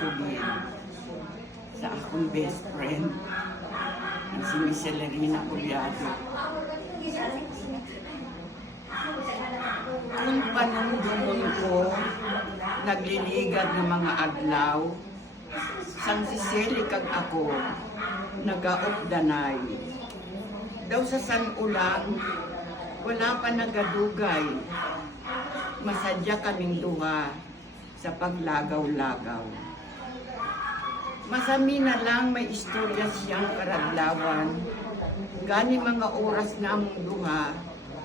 tubig sa akong best friend, ang si Miss Celerina Curiado. Kung panumdumon ko, nagliligad ng mga adlaw, sang sisili kag ako, nagaop-danay. Daw sa sanulang, wala pa nagadugay, masadya kaming duha sa paglagaw-lagaw. Masami na lang may istorya siyang karadlawan, gani mga oras na among duha,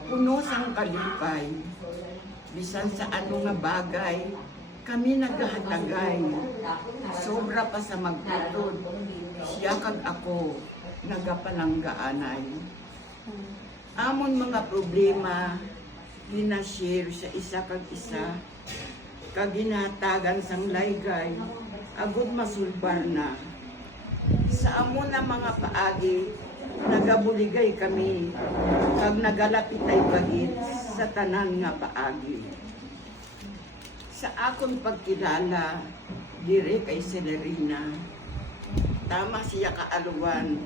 puno sang kalipay. Bisan sa ano nga bagay, kami naghahatagay. Sobra pa sa magtutod, siya kag ako, nagapalanggaanay. Amon mga problema, ginashare sa isa kag isa, kag ginatagan sang laygay, agud masulbar na. Sa amon na mga paagi, nagabuligay kami, kag nagalapitay pagit sa tanan nga paagi. Sa akong pagkilala, dire kay Celerina, tama siya kaaluwan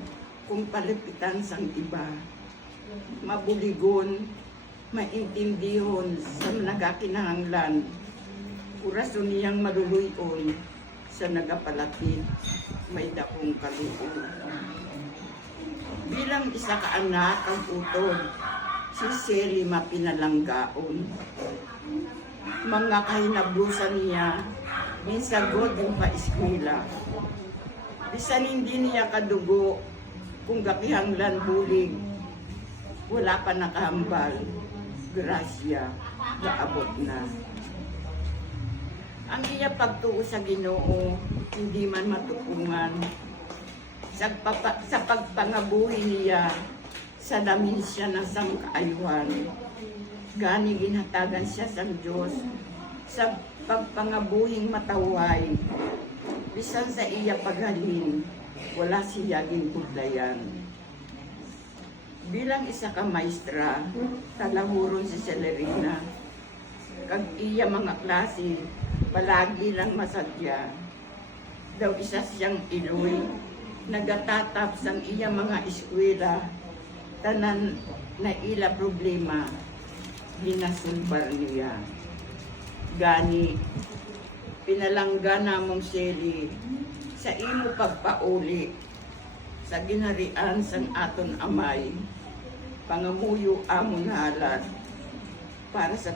kung palipitan sang iba. Mabuligon, maintindihon sa nagakinahanglan, urason niyang maluluyon sa nagapalapit, may dakong kaluon. Bilang isa ka anak ang utod, si Seli mapinalanggaon. Mga kahinablusan niya, minsagod yung pa-eskwela. Bisan hindi niya kadugo, kung gapihanglan bulig, wala pa nakahambal, grasya, naabot na. Ang iya pagtuo sa Ginoo, hindi man matupungan. Sa pagpangabuhi niya, sa damin siya ng sangkaayuhan. Gani ginhatagan siya sa Diyos, sa pagpangabuhing mataway. Bisan sa iya paghalin, wala siya ginbudlayan. Bilang isa ka maestra, talahuron si Celerina, kag iya mga klase, palagi lang masadya. Daw isa siyang iloy, nagatatap sang iya mga eskwela, tanan na ila problema, ginasulbar niya. Gani, pinalangga namong Seli, sa imo pagpauli, sa ginarian sang aton amay, pangamuyo amon halat, para sa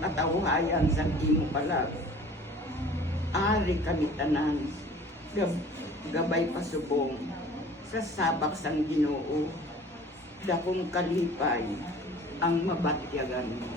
katawhayan sang imo palag. Ari kami tanan, gabay pasubong, sa sabak sang Ginoo, dakong kalipay ang mabatyagan mo.